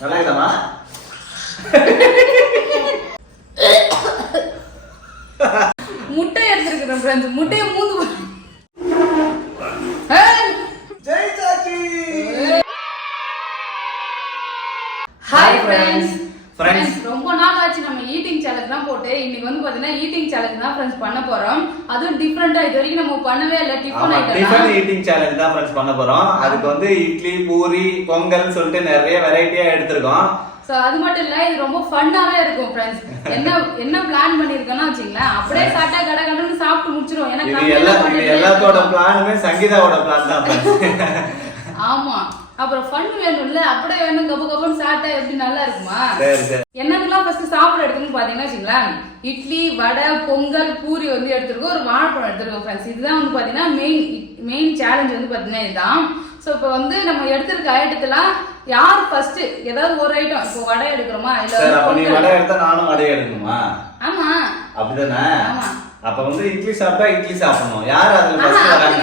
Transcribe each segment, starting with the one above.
நல்லா இருக்குதாமா? முட்டை எடுத்துருக்கேன் ஃப்ரெண்ட்ஸ். முட்டையை மூந்து ஜெய் சாச்சி. Hi friends. ஃப்ரெண்ட்ஸ் ரொம்ப நாள் ஆச்சு நம்ம ஈட்டிங் சேலஞ்ச் தான் போட்டு. இன்னைக்கு வந்து பாத்தீங்கன்னா ஈட்டிங் சேலஞ்ச் தான் ஃப்ரெண்ட்ஸ் பண்ண போறோம். அதுவும் டிஃபரெண்டா இது வரைக்கும் நம்ம பண்ணவே இல்ல. Tiffin item tiffin eating challenge தான் ஃப்ரெண்ட்ஸ் பண்ண போறோம். அதுக்கு வந்து இட்லி, பூரி, பொங்கல் சொல்லிட்டு நிறைய வெரைட்டியா எடுத்துருக்கோம். சோ அது மட்டும் இல்ல, இது ரொம்ப ஃபன்னாவே இருக்கும் ஃப்ரெண்ட்ஸ். என்ன பிளான் பண்ணிருக்கோம்னா வச்சுங்களேன், அப்படியே சாப்பிட்டா கட கடன்னு சாப்பிட்டு முடிச்சிரும். இது எல்லாத்தோட பிளானுமே சங்கீதாவோட பிளான் தான் ஃப்ரெண்ட்ஸ். ஆமா, அப்புறம் ஃபன் வேணும்ல, அப்படியே வேணும் கப்பு கப்புன்னு சாப்பிட்டா எப்படி நல்லா இருக்குமா? என்னென்னலாம் ஃபர்ஸ்ட் சாப்பிட எடுக்கணும்னு பாத்தீங்கன்னா வச்சுங்களேன், இட்லி, வடை, பொங்கல், பூரி வந்து எடுத்துருக்கோம், ஒரு வாழைப்பழம் எடுத்துருக்கோம் ஃப்ரெண்ட்ஸ். இதுதான் வந்து பாத்தீங்கன்னா மெயின் சேலஞ்ச் வந்து பாத்தீங்கன்னா இதுதான். ஸோ இப்போ வந்து நம்ம எடுத்திருக்க ஐட்டத்தெல்லாம் யார் ஃபர்ஸ்ட் ஏதாவது ஒரு ஐட்டம், இப்போ வடை எடுக்கிறோமா இல்ல வடை எடுத்தா நானும் வடை எடுக்கணுமா? ஆமா அப்படிதானே. ஆமா, அப்ப வந்து இட்லி சாப்பிட்டா இட்லி சாப்பிடணும். யார் அதுல ஃபர்ஸ்ட் வராங்க?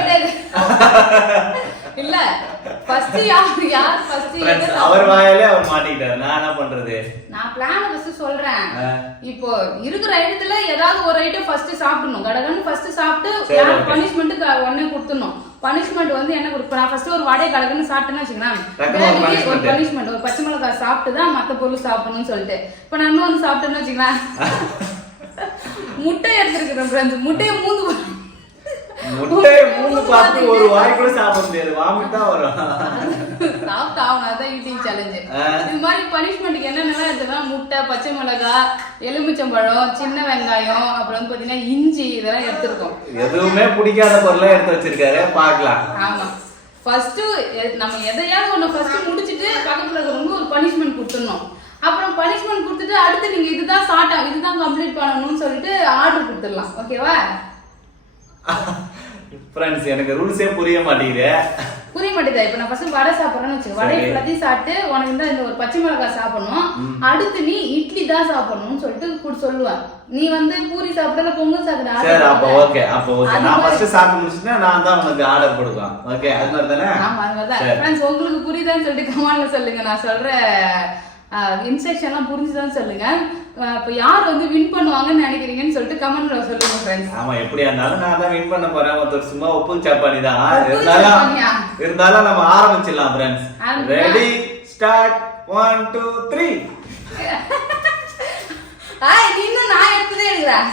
இல்ல ஃபர்ஸ்ட் யார் ஃபர்ஸ்ட் அவர் வாயிலே அவர் மாட்டிக்கிட்டாரு. நான் என்ன பண்றது? நான் பிளான் ஃபர்ஸ்ட் சொல்றேன். இப்போ இருக்கிற ஐட்டத்துல ஏதாவது ஒரு ஐட்டம் ஃபர்ஸ்ட் சாப்பிடணும். கடகன்னு ஃபர்ஸ்ட் சாப்பிட்டு யார் பனிஷ்மென்ட் உடனே கொடுத்துடணும். பனிஷ்மெண்ட் வந்து என்ன கொடுப்பேன், நான் ஃபர்ஸ்ட் ஒரு வடை கடகன்னு சாப்பிட்டேன்னு வச்சுக்கலாம், ஒரு பனிஷ்மெண்ட் ஒரு பச்சை மிளகாய் சாப்பிட்டு தான் மற்ற பொருள் சாப்பிடணும்னு சொல்லிட்டு. இப்போ நான் இன்னும் சாப்பிட்டேன்னு வச்சுக்கலாம், முட்டை எடுத்துருக்கிறேன் ஃப்ரெண்ட்ஸ். முட்டையை மூணு பார்த்து ஒரு வாய் கூட சாப்பிட முடியாது, வாமிட் தான் வரும். சாப்பிட்டு ஆகணும், அதான் ஈட்டிங் சேலஞ்ச். இது மாதிரி பனிஷ்மெண்ட்டுக்கு என்னென்னலாம் எடுத்துனா, முட்டை, பச்சை மிளகாய், எலுமிச்சம்பழம், சின்ன வெங்காயம், அப்புறம் வந்து பாத்தீங்கன்னா இஞ்சி, இதெல்லாம் எடுத்துருக்கோம். எதுவுமே பிடிக்காத பொருளை எடுத்து வச்சிருக்காரு, பாக்கலாம். ஆமா, ஃபர்ஸ்ட் நம்ம எதையாவது ஒண்ணு ஃபர்ஸ்ட் முடிச்சிட்டு பக்கத்துல இருக்கிறவங்க ஒரு பனிஷ்மெண்ட் கொடுத்துடணும். அப்புறம் பனிஷ்மெண்ட் கொடுத்துட்டு அடுத்து நீங்க இதுதான் இதுதான் கம்ப்ளீட் பண்ணணும்னு சொல்லிட்டு ஆர்டர் கொடுத்துடலாம். ஓகேவா ஃப்ரெண்ட்ஸ்? எனக்கு ரூல்ஸே புரிய மாட்டேங்குது. இப்ப நான் ஃபர்ஸ்ட் வடை சாப்பிடுறேன்னு வச்சு, வடை எல்லாத்தையும் சாப்பிட்டு உனக்கு இந்த ஒரு பச்சை மிளகாய் சாப்பிடணும், அடுத்து நீ இட்லி தான் சாப்பிடணும்னு சொல்லிட்டு சொல்லுவேன். நீ வந்து பூரி சாப்பிடல, பொங்கல் சாப்பிட. சரி, அப்ப ஓகே. நான் ஃபர்ஸ்ட் சாப்பிட்டு முடிச்சிட்டா நான் தான் உனக்கு ஆர்டர் கொடுப்பேன். ஓகே, அது மாதிரி தானே? ஆமா, அது மாதிரி தான். ஃப்ரெண்ட்ஸ், உங்களுக்கு புரியுதான்னு சொல்லிட்டு கமெண்ட்ல சொல்லுங்க. நான் சொல்ற இன்ஸ்ட்ரக்ஷன்லாம் புரிஞ்சுதான்னு சொல்லுங்க. இப்போ யார் வந்து வின் பண்ணுவாங்கன்னு நினைக்கிறீங்கன்னு சொல்லிட்டு கமெண்ட்ல சொல்லுங்க ஃப்ரெண்ட்ஸ். ஆமா, எப்படியா இருந்தாலும் நான் தான் வின் பண்ண போறேன். ஒருத்தர் சும்மா உப்பு சப்பானி தான் இருந்தாலும் நம்ம ஆரம்பிச்சிடலாம் ஃப்ரெண்ட்ஸ். Ready, start. 1 2 3. இன்னும் நான் எடுத்ததே எடுக்கிறேன்.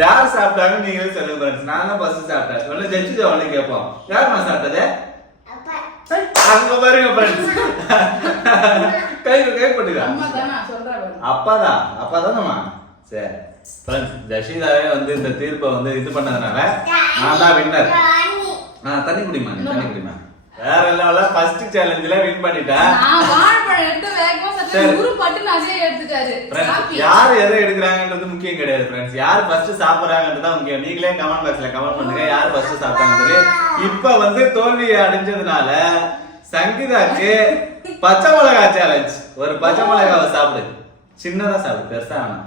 யார் சாப்பிட்டாங்க நீங்களே சொல்லுங்க. நான் தான் ஃபர்ஸ்ட் சாப்பிட்டேன். சொல்ல ஜட்ஜி அவனே கேட்போம், யார் நான் சாப்பிட்டது? அங்க பாருங்க ஃப்ரெண்ட்ஸ், கை போட்டுங்க. அப்பாதானம்மா. சரி ஃப்ரெண்ட்ஸ், ஜஷிதாவே வந்து இந்த தீர்ப்பை வந்து இது பண்ணதுனால நான் தான் வின்னர். தண்ணி குடிமா, தண்ணி குடிமா. வேற இல்ல, ஃபர்ஸ்ட் சேலஞ்சில வின் பண்ணிட்டேன். நான் வாழைப்பழம் எடுத்து வேகமா சத்தம் ஊரு பட்டு நகைய எடுத்துட்டாரு. யார் எதை எடுக்கறாங்கன்றது முக்கியம் கிடையாது ஃப்ரெண்ட்ஸ், யார் ஃபர்ஸ்ட் சாப்பிடுறாங்கன்றது தான் முக்கியம். நீங்களே கமெண்ட் பாக்ஸ்ல கமெண்ட் பண்ணுங்க யார் ஃபர்ஸ்ட் சாப்பிட்டாங்கன்னு. இப்ப வந்து தோல்வி அடைஞ்சதுனால சங்கீதாக்கு பச்சை மிளகாய் சேலஞ்ச். ஒரு பச்சை மிளகாவை சாப்பிடு, சின்னதா சாப்பிடு, பெருசா வேணாம்.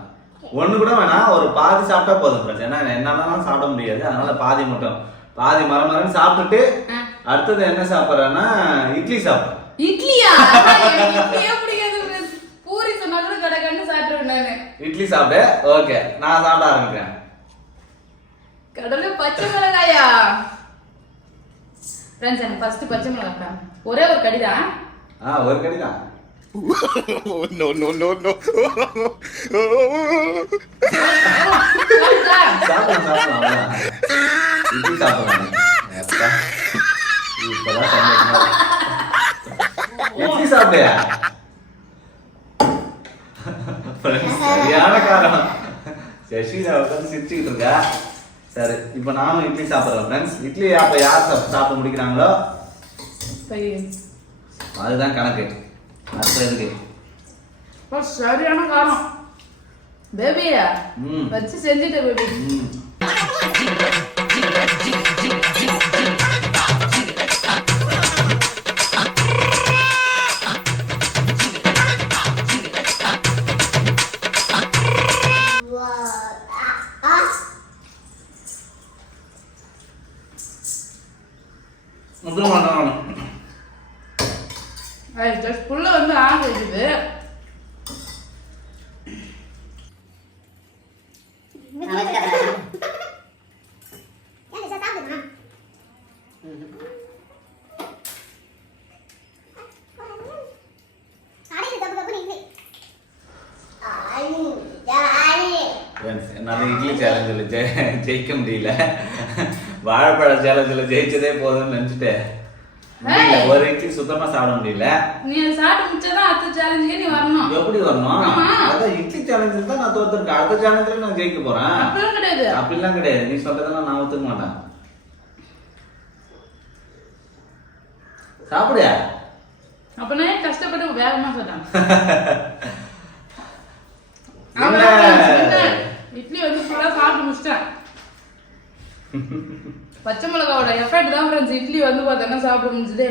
ஒண்ணு கூட வேணாம், ஒரு பாதி சாப்பிட்டா போதும் ஃப்ரெண்ட்ஸ். ஏன்னா என்னாலும் சாப்பிட முடியாது, அதனால பாதி மட்டும், பாதி மரமரன்னு சாப்பிட்டுட்டு அடுத்தது என்ன சாப்பிடுறேன்னா இட்லி சாப்பிடுறேன். இட்லியா? இட்லியே பிடிக்காது ஃப்ரெண்ட்ஸ். பூரி சொன்னா கூட கடகன்னு சாப்பிடுவேன் நானு. இட்லி சாப்பிடு. ஓகே, நான் சாப்பிட ஆரம்பிக்கிறேன். கடல பச்சை மிளகாயா? ஃப்ரெண்ட்ஸ், எனக்கு ஃபர்ஸ்ட் பச்சை மிளகாய். ஒரே ஒரு கடிதான். ஒரு கடிதான். No no no no. சாப்பிடுறேன். இட்லி சாப்பிடுறேன். இட்லி சாப்பிட்டியா? சரியான காரணம். சசிதா உட்காந்து சிரிச்சுக்கிட்டு இருக்கா. சரி, இப்ப நானும் இட்லி சாப்பிடுறேன் ஃப்ரெண்ட்ஸ். இட்லி அப்ப யார் சாப்பிட முடிக்கிறாங்களோ அதுதான் கணக்கு. அடுத்த இருக்கு சரியான காரம். பேபியா வச்சு செஞ்சுட்டு பேபி. முதல் வேண்டாம். ஜஸ்ட் புள்ள வந்து ஆக இருக்குது. என்னால இட்லி சேலஞ்சில் ஜெயிக்க முடியல. வாழைப்பழ சேலஞ்சில் ஜெயிச்சதே போதும்னு நினைச்சிட்டேன். ஒரு இட்லி சுத்தமா சாப்பிட முடியல. நீ சாப்பிட்டு முடிச்சாதான் அடுத்த சேலஞ்சுக்கே நீ வரணும். எப்படி வரணும்? அதான் இட்லி சேலஞ்சில் தான் நான் தோத்துருக்கேன். அடுத்த சேலஞ்சில் நான் ஜெயிக்க போறேன். அப்படிலாம் கிடையாது. அப்படிலாம் கிடையாது. நீ சொல்றதெல்லாம் நான் ஒத்துக்க மாட்டேன். சாப்பிடு. அப்பனா கஷ்டப்பட்டு வேகமா சொல்றான். இட்லி வந்து ஃபுல்லா சாப்பிட்டு முடிச்சிட்டேன். பச்சை மிளகாவோட எஃபெக்ட் தான் ஃப்ரெண்ட்ஸ் இட்லி வந்து பார்த்தோன்னா சாப்பிட முடிஞ்சது.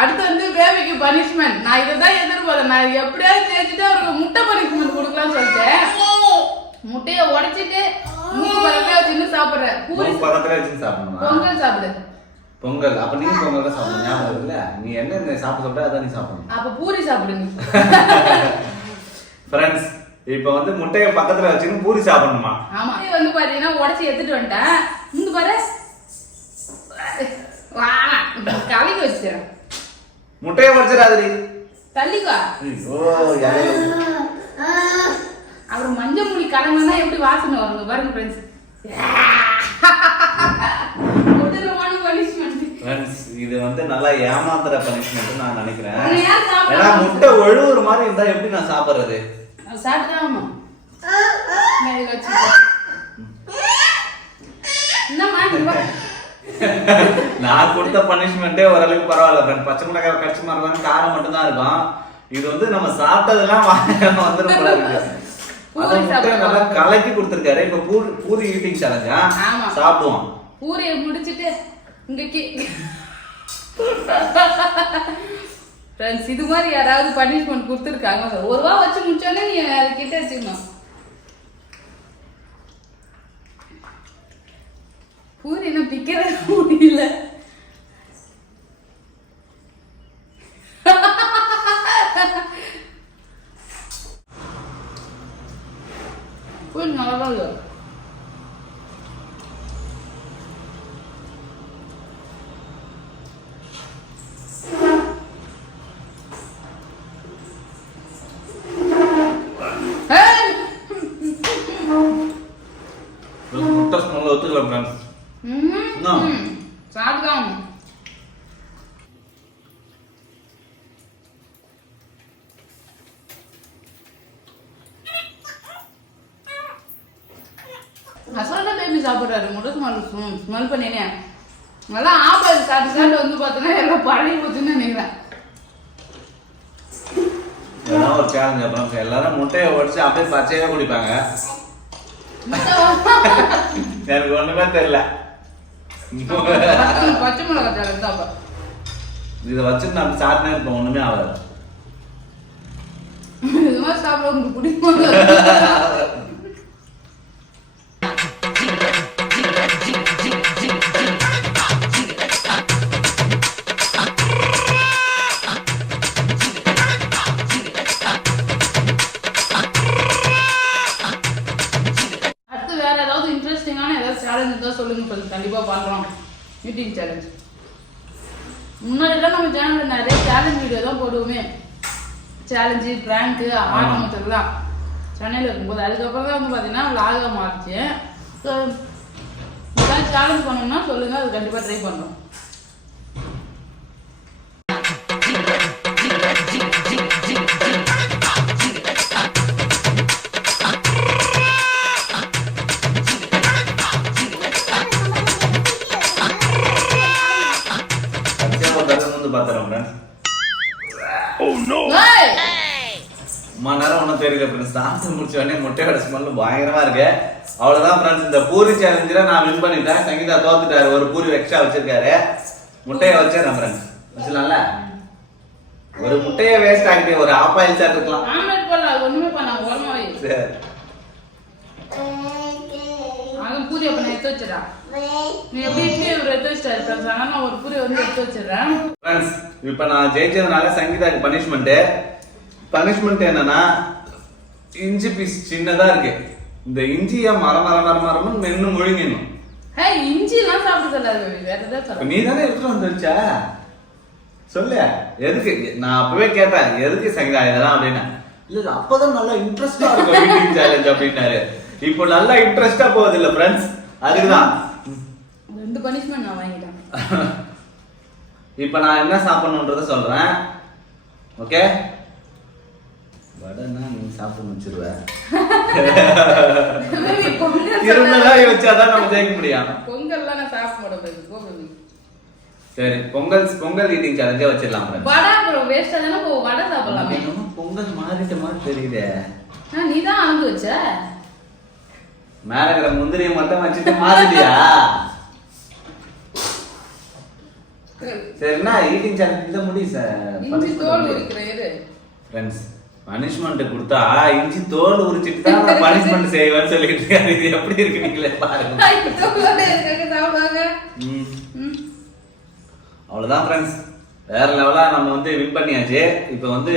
அடுத்து வந்து பேபிக்கு பனிஷ்மெண்ட். நான் இதை தான் எதிர்பார்த்தேன். நான் எப்படியாவது தேய்ச்சிட்டு அவருக்கு முட்டை பனிஷ்மெண்ட் கொடுக்கலாம்னு சொல்லிட்டேன். முட்டையை உடைச்சிட்டு மூணு பக்கத்துல வச்சுன்னு சாப்பிடுறேன். பூரி பக்கத்துல வச்சு சாப்பிடணும். பொங்கல் சாப்பிடு. பொங்கல் அப்ப நீ பொங்கல் தான் சாப்பிடணும். ஞாபகம் இருக்குல்ல? நீ என்ன சாப்பிட சொல்ற அதான் நீ சாப்பிடணும். அப்ப பூரி சாப்பிடு நீ. ஃப்ரெண்ட்ஸ் இப்ப வந்து முட்டையை பக்கத்துல வச்சுன்னு பூரி சாப்பிடணுமா? ஆமா. இது வந்து பாத்தீங்கன்னா உடைச்சி எடுத்துட்டு வந்துட்டேன். இங்க பாரு. வா கலக்கி வச்சிரேன். முட்டையை உடைச்சிராதடி. தள்ளிக்கா. ஐயோ யாரே. அப்புறம் மஞ்சள் முடி கலங்கனா எப்படி வாசனை வருங்க பாருங்க ஃப்ரெண்ட்ஸ். முதல்ல பனிஷ்மெண்ட். ஃப்ரெண்ட்ஸ் இது வந்து நல்லா ஏமாத்துற பனிஷ்மெண்ட் நான் நினைக்கிறேன். ஏன்னா ஏன்னா முட்டை ஒழுகுற மாதிரி இருந்தா எப்படி நான் சாப்பிடுறது? சாப்பிட்டாமா நான் கொடுத்த பனிஷ்மெண்டே ஓரளவுக்கு பரவாயில்ல ஃப்ரெண்ட். பச்சை மிளகாய் கடிச்சு மாறுவாங்க காரம் மட்டும் தான் இருக்கும். இது வந்து நம்ம சாப்பிட்டதெல்லாம் வந்துடும் போல இருக்கு. அது முட்டையை நல்லா கலக்கி கொடுத்துருக்காரு. இப்ப பூரி ஈட்டிங் சேலஞ்சா சாப்பிடுவோம். பூரியை முடிச்சிட்டு இங்கக்கு ஃப்ரெண்ட்ஸ் இது மாதிரி யாராவது பனிஷ்மெண்ட் கொடுத்துருக்காங்க. ஒரு ரூபா வச்சு முடிச்சோன்னே நீ அது கிட்ட வச்சுக்கணும். பூரி என்ன பிக்கவே முடியல. பூரி நல்லா இல்லை. முட்டை ஸ்மெல் ஒத்துக்கலாம் ஃப்ரெண்ட்ஸ். சாப்பிடலாம். அசோலா பேபி சாப்பிட்றாரு. முட்டை ஸ்மெல் பண்ணினேன். நல்லா ஆப்பாது சாப்பிட்டு சாப்பிட்டு வந்து பார்த்தோன்னா எல்லாம் பழகி போச்சுன்னு நினைக்கிறேன். இதெல்லாம் ஒரு சேலஞ்ச். அப்புறம் எல்லாரும் முட்டையை உடைச்சு அப்படியே பச்சையா குடிப்பாங்க. எனக்கு ஒண்ணுமே தெரியல. பச்சை மிளகாய் சேலஞ்ச் தான். இதை வச்சு நான் சாப்பிட்டே இருப்பேன். ஒண்ணுமே ஆகாது. இது மாதிரி சாப்பிட உங்களுக்கு பிடிக்கும். சொல்லுங்க கண்டிப்பா பார்க்கலாம். மீட்டிங் சேலஞ்ச் முன்னாடிலாம் நம்ம சேனல்ல நிறைய சேலஞ்ச் வீடியோ தான் போடுவோமே. சேலஞ்சு பிராங்கு ஆரம்பத்துலாம் சென்னையில் இருக்கும்போது. அதுக்கப்புறம் தான் வந்து பார்த்தீங்கன்னா விளாகாக மாறிச்சு. ஸோ ஏதாவது சேலஞ்ச் பண்ணோம்னா சொல்லுங்க, அது கண்டிப்பாக ட்ரை பண்ணுறோம். தெரியல ஃப்ரெண்ட்ஸ். சாப்பிட்டு முடிச்ச உடனே முட்டையோட ஸ்மெல் பயங்கரமா இருக்கு. அவ்வளவுதான் ஃப்ரெண்ட்ஸ். இந்த பூரி சேலஞ்சில நான் வின் பண்ணிட்டேன். சங்கீதா தோத்துட்டாரு. ஒரு பூரி எக்ஸ்ட்ரா வச்சிருக்காரு. முட்டையை வச்சே நான் ஃப்ரெண்ட்ஸ் வச்சுலாம்ல. ஒரு முட்டையை வேஸ்ட் ஆகிட்டே ஒரு ஆப்பாயில் சாப்பிட்டுக்கலாம். ஆம்லெட் போடலாம். ஒண்ணுமே பண்ணலாம். ஓரமாவே சரி. பூரி அப்ப நான் எடுத்து வச்சிடா. நீ எப்படி இட்லி ஒரு எடுத்து வச்சிட்டாரு ஃப்ரெண்ட்ஸ். ஆனால் நான் ஒரு பூரி வந்து எடுத்து வச்சிடுறேன். ஃப்ரெண்ட்ஸ் இப்போ நான் ஜெயிச்சதுனால சங்கீதாக்கு பனிஷ்மெண்ட் என்னன்னா இஞ்சி பீஸ் சின்னதா இருக்கு. இந்த இஞ்சியை மரமன்னு மென்னு முழுங்கிடணும். இஞ்சி எல்லாம் சாப்பிட சொல்லாது, வேற ஏதாவது சொல்ல. நீ தானே எடுத்துட்டு வந்துருச்சா சொல்லு. எதுக்கு நான் அப்பவே கேட்டேன் எதுக்கு சங்கீதா இதெல்லாம் அப்படின்னா, இல்ல அப்பதான் நல்லா இன்ட்ரெஸ்டா இருக்கும் ஈட்டிங் சேலஞ்ச் அப்படின்னாரு. இப்போ நல்லா இன்ட்ரெஸ்டா போகுது இல்ல ஃப்ரெண்ட்ஸ், அதுக்குதான் 2 பனிஷ்மெண்ட் நான் வாங்கிட்டேன். இப்போ நான் என்ன சாப்பிடணுன்றத சொல்றேன். ஓகே, வடனா நீ சாப்பிட்டு முடிச்சிருவேன். இருந்தெல்லாம் வச்சாதான் நம்ம ஜெயிக்க முடியும். பொங்கல்லாம் நான் சாப்பிட மாட்டேன். சரி, பொங்கல் ஈட்டிங் சேலஞ்சே வச்சிடலாம். வடை அப்புறம் வேஸ்டா தானே வடை சாப்பிடலாமே. பொங்கல் மாறிட்ட மாதிரி தெரியுதே. நீ தான் அளந்து வச்ச. மேல இருக்கிற முந்திரியை மட்டும் வச்சுட்டு மாறிட்டியா? சரிண்ணா, ஈட்டிங் சேலஞ்ச் இத முடி சார். இஞ்சி தோல் உரிக்கிறது ஃப்ரெண்ட்ஸ், பனிஷ்மெண்ட் கொடுத்தா இஞ்சி தோல் உரிச்சிட்டு தான் நான் பனிஷ்மெண்ட் செய்வேன்னு சொல்லிட்டு இருக்காரு. இது எப்படி இருக்கு நீங்களே பாருங்க. அவ்வளவுதான் ஃப்ரெண்ட்ஸ், வேற லெவலா நம்ம வந்து வின் பண்ணியாச்சு. இப்போ வந்து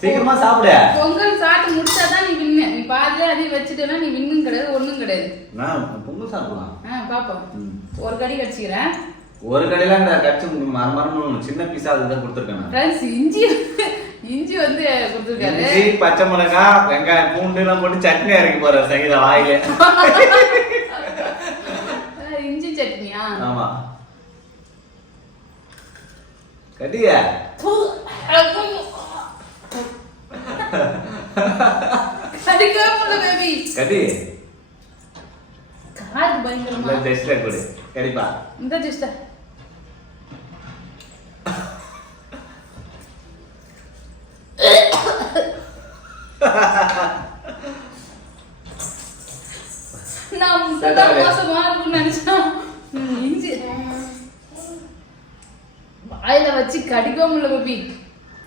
சீக்கிரமா சாப்பிடு. பொங்கல் சாப்பிட்டு முடிச்சாதான் நீ வின்னு. நீ பாதிலே அதையும் வச்சுட்டேன்னா நீ வின்னும் கிடையாது, ஒண்ணும் கிடையாது. நான் பொங்கல் சாப்பிடலாம். பாப்போம். ஒரு கடி கடிச்சுக்கிறேன். ஒரு கடையில கடிச்சு மரமரன்னு சின்ன பீஸா அதுதான் கொடுத்துருக்கேன். இஞ்சி வந்து கொடுத்துருக்காரு. இஞ்சி, பச்சை மிளகாய், வெங்காயம், பூண்டு எல்லாம் போட்டு சட்னி இறக்கி போற சங்கீதா வாயில. இஞ்சி சட்னியா? ஆமா. கடிய கடி காது பயங்கரமா. டெஸ்ட்ல கொடு கடிப்பா. இந்த டெஸ்ட் நான் மோசமா இருக்கும்னு நினைச்சேன். இஞ்சி வாயில வச்சு கடிக்க முடியல பேபி.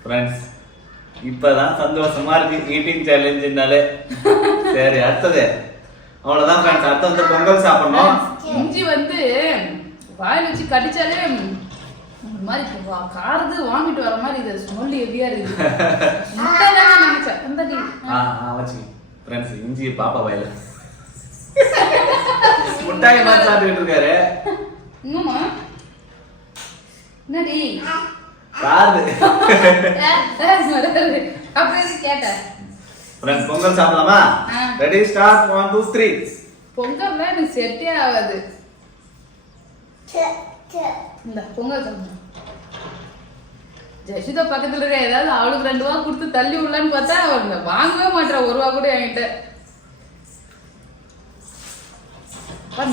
ஃப்ரெண்ட்ஸ், இப்பதான் சந்தோஷமா இருக்கு ஈட்டிங் சேலஞ்சுனாலே. சரி, அடுத்தது அவ்வளவுதான் ஃப்ரெண்ட்ஸ். அடுத்து வந்து பொங்கல் சாப்பிடணும். இஞ்சி வந்து வாயில வச்சு கடிச்சாலே ஒரு மாதிரி காரது வாமிட்டு வர மாதிரி இது ஸ்மெல் ஹெவியா இருக்கு. முட்டைதான் நினைச்சேன். அந்த டீ வச்சு ஃப்ரெண்ட்ஸ், இஞ்சி பாப்பா வாயில முட்டாய் மாதிரி சாப்பிட்டுட்டு இருக்காரு. இன்னுமா என்னடி காது அப்படி கேட்டேன். ஃப்ரெண்ட்ஸ், பொங்கல் சாப்பிடலாமா? Ready, start. 1 2 3. பொங்கல்ல எனக்கு செட்டே ஆகாது. இந்த பொங்கல் சாப்பிடணும். ஜெசிதா பக்கத்துல இருக்க ஏதாவது அவளுக்கு 2 ரூபா கொடுத்து தள்ளி விடலான்னு பார்த்தா அவங்க வாங்கவே மாட்டா. 1 ரூபா கூட என்கிட்ட.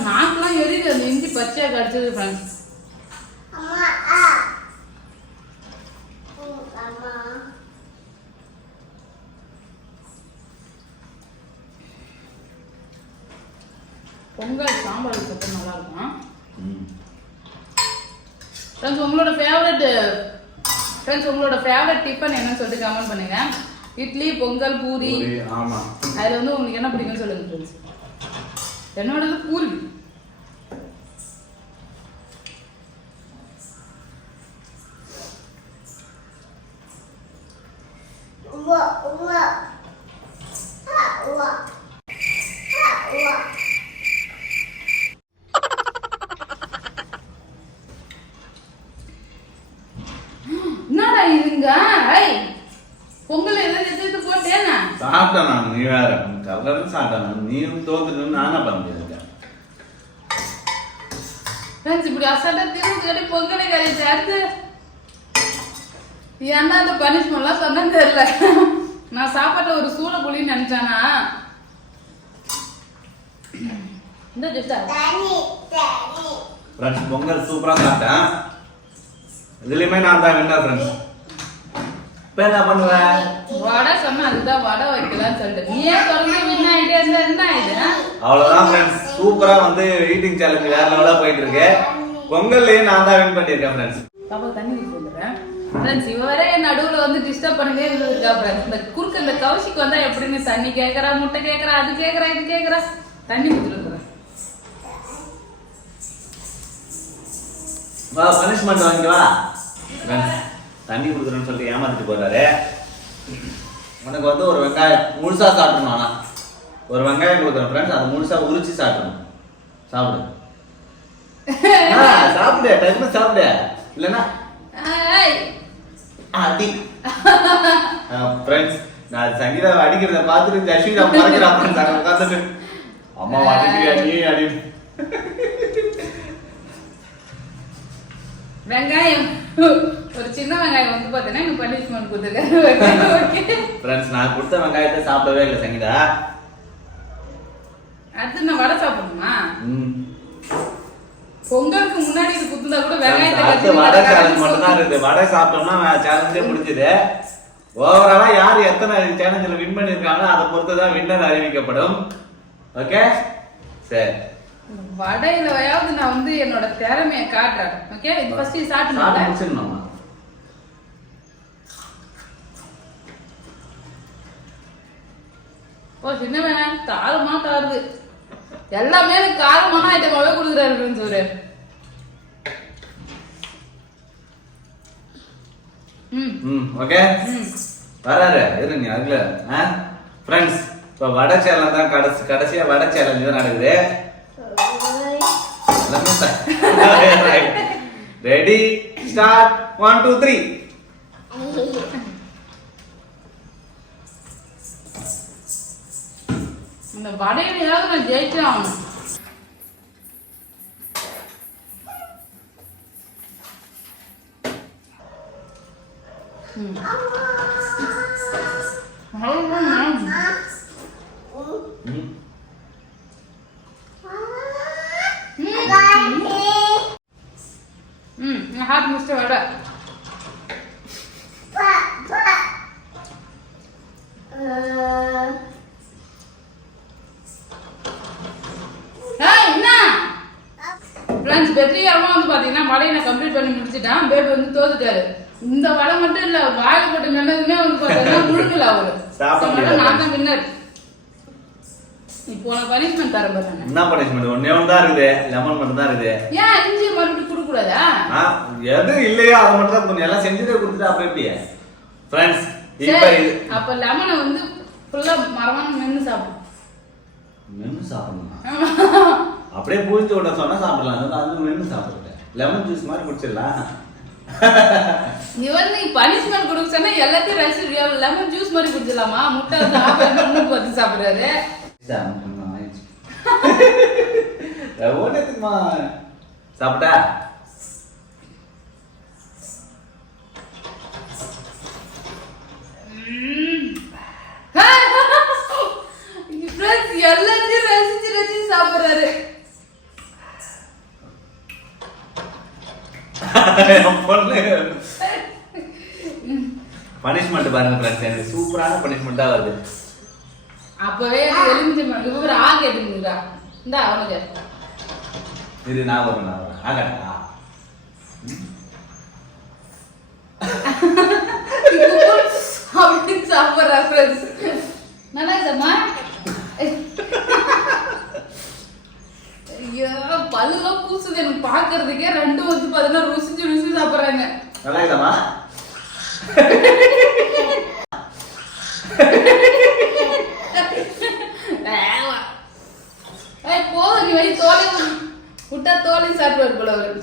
நாக்கெல்லாம் எரியுது அந்த இஞ்சி பச்சையா கடிச்சது ஃப்ரெண்ட்ஸ். பொங்கல் சாம்பார் சட்டம் நல்லா இருக்கும். ஃப்ரெண்ட்ஸ், உங்களோட ஃபேவரட் டிஃபன் என்னன்னு சொல்லிட்டு கமெண்ட் பண்ணுங்க. இட்லி, பொங்கல், பூரி. ஆமா, அதுல வந்து உங்களுக்கு என்ன பிடிக்கும்னு சொல்லுங்க ஃப்ரெண்ட்ஸ். என்னோடது பூரி. என்னடா இதுங்க? பொங்கல் எதாவது போட்டேன்னா சாப்பிட்டேன் நான். நீ வேற கலர்னு சாப்பிட்டேன். நீயும் தோத்துட்டு நானா பண்ண முடியாது. இப்படி அசால்ட்டா திரும்ப பொங்கலை கழிச்சு அடுத்து ஏன்னா அந்த பனிஷ்மெண்ட்லாம் சொன்னேன்னு தெரியல. நான் சாப்பாட்டுல ஒரு சூளை புளின்னு நினைச்சானா. இந்த ஃப்ரெண்ட்ஸ், பொங்கல் சூப்பரா சாப்பிட்டேன். இதுலயுமே நான் தான் வின்னர் ஃப்ரெண்ட்ஸ். இப்போ என்ன பண்ணுவேன்? வடை சொன்னா அதுதான் வடை வைக்கலாம்னு சொல்லிட்டு நீ ஏன் தொடர்ந்து வின் ஆகிட்டே இருந்தா என்ன இது? அவ்வளவுதான் ஃப்ரெண்ட்ஸ், சூப்பரா வந்து ஈட்டிங் சேலஞ்ச் வேற லெவலா போயிட்டு இருக்கு. பொங்கல்லையே நான் தான் வின் பண்ணியிருக்கேன் ஃப்ரெண்ட்ஸ். பாப்பா தண்ணி கொடுத்துறேன் ஃப்ரெண்ட்ஸ். இவரே நடுவுல வந்து டிஸ்டர்ப் பண்ணவே இருக்கா ஃப்ரெண்ட்ஸ். இந்த குறுக்க இந்த கவுசிக்கு வந்தா எப்படின்னு தண்ணி கேட்கறா, முட்டை கேட்கறா, அது கேட்கறா, இது கேட்கறா. தண்ணி கொடுத்துருக்குறேன். வா பனிஷ்மெண்ட் வாங்கி வா. தண்ணி கொடுக்குறேன்னு சொல்லிட்டு ஏமாத்திட்டு போறாரு. உனக்கு வந்து ஒரு வெங்காயம் முழுசா சாப்பிடணும். ஆனா ஒரு வெங்காயம் கொடுக்குறேன் ஃப்ரெண்ட்ஸ், அதை முழுசா உரிச்சு சாப்பிடணும். சாப்பிடு சாப்பிடு டக்குனு சாப்பிடு, இல்லைன்னா அடி. ஃப்ரெண்ட்ஸ் நான் சங்கீதாவை அடிக்கிறத பார்த்துட்டு ஜஸ்விதா பறக்கிறான் உட்காந்துட்டு, அம்மா அடிக்கிறியா நீ அடி. வெங்காயம் ஒரு சின்ன வெங்காயம் வந்து பார்த்தீங்கன்னா எனக்கு பனிஷ்மெண்ட் கொடுத்துருக்காரு. ஃப்ரெண்ட்ஸ் நான் கொடுத்த வெங்காயத்தை சாப்பிடவே இல்லை சங்கீதா. அடுத்து நான் வடை சாப்பிடணுமா? பொங்கலுக்கு முன்னாடி இது குத்துந்தா கூட வெங்காயத்தை வடை சேலஞ்ச் மட்டும் தான் இருக்குது. வடை சாப்பிட்டோம்னா சேலஞ்சே முடிஞ்சது. ஓவராலா யார் எத்தனை சேலஞ்சில் வின் பண்ணிருக்காங்களோ அதை பொறுத்து தான் வின்னர் அறிவிக்கப்படும். ஓகே சரி, வடையிலயாவது நான் வந்து என்னோட திறமையை காட்டுறேன். ஓகே இது ஃபர்ஸ்ட் சாப்பிடணும். ஓ சின்ன வேணாம் காரமா காருது எல்லாமே காரமான ஐட்டமாவே கொடுக்குறாரு ஃப்ரெண்ட்ஸ். ஒரு ஓகே வராரு இருங்க அதுல. ஃப்ரெண்ட்ஸ் இப்போ வடை சேலஞ்ச் தான் கடைசியா வடை சேலஞ்ச் தான் நடக்குது. Ready start 1 2 3. இந்த வடையிலையாவது நான் ஜெயிச்சே ஆகணும். ஹார்ட் மிஸ்டர் வடை வெற்றிகரமா வந்து பாத்தீங்கன்னா வடையை நான் கம்ப்ளீட் பண்ணி முடிச்சுட்டேன். பேபி வந்து தோத்துட்டாரு. இந்த வடை மட்டும் இல்ல வாயில போட்டு நல்லதுமே வந்து பாத்தீங்கன்னா முழுங்கல அவரு. நான் தான் வின்னர். இப்போ நான் பனிஷ்மெண்ட் தர பாருங்க. என்ன பனிஷ்மெண்ட்? ஒண்ணே ஒண்ணு தான் இருக்குது, லெமன் மட்டும் தான் இருக்குது. ஏன் இஞ்சி மறுபடியும் குடுக்க கூடாதா? எது இல்லையா அதை மட்டும் தான் கொஞ்சம் எல்லாம் செஞ்சுட்டே கொடுத்துட்டு அப்புறம் எப்படி ஃப்ரெண்ட்ஸ் இப்போ அப்ப லெமனை வந்து ஃபுல்லா மரமான மென்னு சாப்பிடு. மென்னு சாப்பிடணுமா? அப்படியே புளிச்சு விட சொன்னா சாப்பிடலாம். அது மென்னு சாப்பிடுறேன். லெமன் ஜூஸ் மாதிரி குடிச்சிடலாம். இவன் நீ பனிஷ்மெண்ட் கொடுக்க சொன்னா எல்லாத்தையும் ரசிச்சு லெமன் ஜூஸ் மாதிரி குடிச்சிடலாமா? முட்டை வந்து ஆப்பிள் பார்த்து சாப்பிடுறாரு. சாப்பிட்டா எல்லாத்தையும் ரசிச்சு ரசிச்சு சாப்பிடுறாரு. பனிஷ்மெண்ட் பாருங்க ஃப்ரெண்ட்ஸ், எனக்கு சூப்பரான பனிஷ்மெண்டா வருது. அப்பவே எலுமிச்சை மரத்துக்கு ஒரு ஆக எடுங்கடா. இந்த அவனுக்கு இது நான் வரேன் ஆகடா. அப்படி சாப்பிடுறா ஃப்ரெண்ட்ஸ். நல்லா இருக்கமா? ஐயோ பல்லுலாம் பூசுது எனக்கு பாக்குறதுக்கே. ரெண்டும் வந்து பாத்தீங்கன்னா ருசிச்சு ருசி சாப்பிடுறாங்க. நல்லா இருக்கமா? போதும் நீ வெளியே தோலையும் விட்டா தோலையும் சாப்பிடுவார் போல அவரு.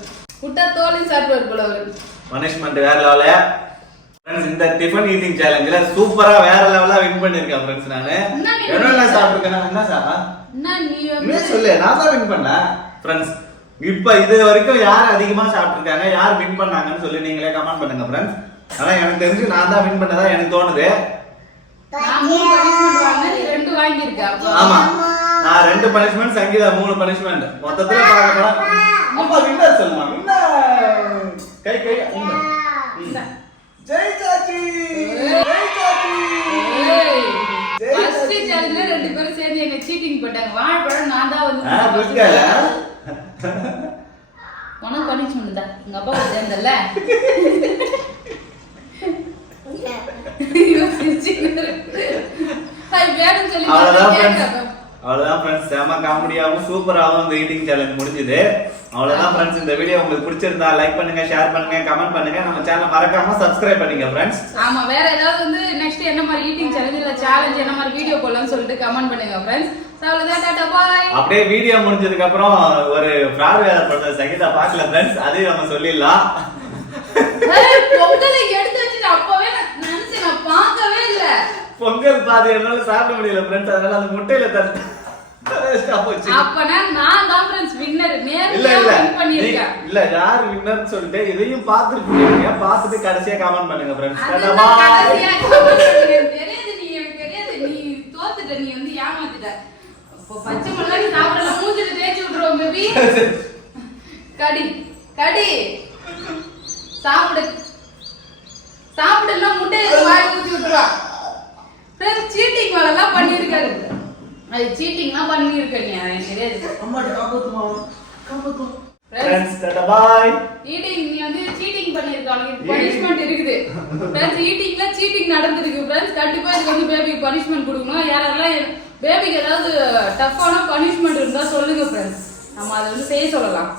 விட்டா தோலையும் சாப்பிடுவார் போல அவரு. பனிஷ்மெண்ட் வேற லெவல்ல ஃப்ரெண்ட்ஸ். இந்த டிஃபன் ஈட்டிங் சேலஞ்சில சூப்பரா வேற லெவலா வின் பண்ணிருக்கேன் ஃப்ரெண்ட்ஸ். நானு என்ன சாப்பிட்டுருக்கேன்? என்ன சாப்பிட்டா நீ சொல்லு. நான் தான் வின் பண்ணேன் ஃப்ரெண்ட்ஸ். இப்ப இது வரைக்கும் யார் அதிகமா சாப்பிட்டுருக்காங்க, யார் வின் பண்ணாங்கன்னு சொல்லி நீங்களே கமெண்ட் பண்ணுங்க ஃப்ரெண்ட்ஸ். ஆனா எனக்கு தெரிஞ்சு நான் தான் வின் பண்ணதா எனக்கு தோணுது. ஆமா நான் 2 பனிஷ்மெண்ட், சங்கீதா 3 பனிஷ்மெண்ட். மொத்தத்துல பார்க்கணும். அப்பா வின்னர் சொல்லுமா? வின்னர் கை கை ஜெய் சாச்சி ஜெய் சாச்சி. ஃபர்ஸ்ட் சேலஞ்சில 2 பேரும் சேர்ந்து என்ன சீட்டிங் பண்ணாங்க. வாழைப்பழம் நான் தான் வந்து உனக்கு பனிஷ்மெண்ட் தான். உங்க அப்பா சேர்ந்தல்ல அவ்வளவுதான் ஃப்ரெண்ட்ஸ், செம காமெடியாவும் சூப்பராகவும் இந்த ஈட்டிங் சேலஞ்ச் முடிஞ்சது. அவ்வளவுதான் ஃப்ரெண்ட்ஸ், இந்த வீடியோ உங்களுக்கு பிடிச்சிருந்தா லைக் பண்ணுங்க, ஷேர் பண்ணுங்க, கமெண்ட் பண்ணுங்க, நம்ம சேனலை மறக்காம சப்ஸ்கிரைப் பண்ணுங்க ஃப்ரெண்ட்ஸ். ஆமா, வேற ஏதாவது வந்து நெக்ஸ்ட் என்ன மாதிரி ஈட்டிங் சேலஞ்ச் இல்ல சேலஞ்ச் என்ன மாதிரி வீடியோ போடலாம்னு சொல்லிட்டு கமெண்ட் பண்ணுங்க ஃப்ரெண்ட்ஸ். அவ்வளவுதான், டாடா பாய். அப்படியே வீடியோ முடிஞ்சதுக்கு அப்புறம் ஒரு ஃப்ராட் வேலை பண்ண சங்கீதா பார்க்கல ஃப்ரெண்ட்ஸ், அதையும் நம்ம சொல்லிடலாம். பொங்கலை எடுத்து வச்சு அப்பவே நினைச்சு நான் பார்க்கவே இல்ல. பொங்கல் பாதி என்னால சாப்பிட முடியல ஃப்ரெண்ட்ஸ், அதனால அந்த முட்டையில தட்டு அப்பனா நான் தான் ஃப்ரெண்ட்ஸ் வின்னர். இல்ல இல்ல இல்ல யார் வின்னர்னு சொல்லிட்டு இதையும் பார்த்துருக்கீங்க, பார்த்துட்டு கடைசியா கமெண்ட் பண்ணுங்க ஃப்ரெண்ட்ஸ். தெரியாது, நீ எனக்கு தெரியாது, நீ தோத்துட்ட, நீ வந்து ஏமாத்திட்ட. இப்போ பச்சை மிளகாய் சாப்பிடல, மூஞ்சில தேய்ச்சி விட்டுருவோம் பேபி. கடி கடி சாப்பிடு சாப்பிடலாம், முட்டையை வாய் ஊத்தி விட்டுருவா. ஃப்ரெண்ட்ஸ் சீட்டிங் வேலைலாம் பண்ணியிருக்காரு. அது சீட்டிங்லாம் பண்ணியிருக்க நீ, எனக்கு தெரியாது. அம்மாடி காப்பாத்துமா, காப்பாத்துமா. ஃப்ரெண்ட்ஸ் டாடா பாய். ஈட்டிங் நீ வந்து சீட்டிங் பண்ணிருக்க, உனக்கு பனிஷ்மென்ட் இருக்குது. ஃப்ரெண்ட்ஸ் ஈட்டிங்ல சீட்டிங் நடந்துருக்கு ஃப்ரெண்ட்ஸ். கண்டிப்பா இதுக்கு வந்து பேபிக்கு பனிஷ்மென்ட் கொடுக்கணும். யாரெல்லாம் பேபிக்கு ஏதாவது டஃப்பான பனிஷ்மென்ட் இருந்தா சொல்லுங்க ஃப்ரெண்ட்ஸ், நம்ம அதை வந்து செய்ய சொல்லலாம்.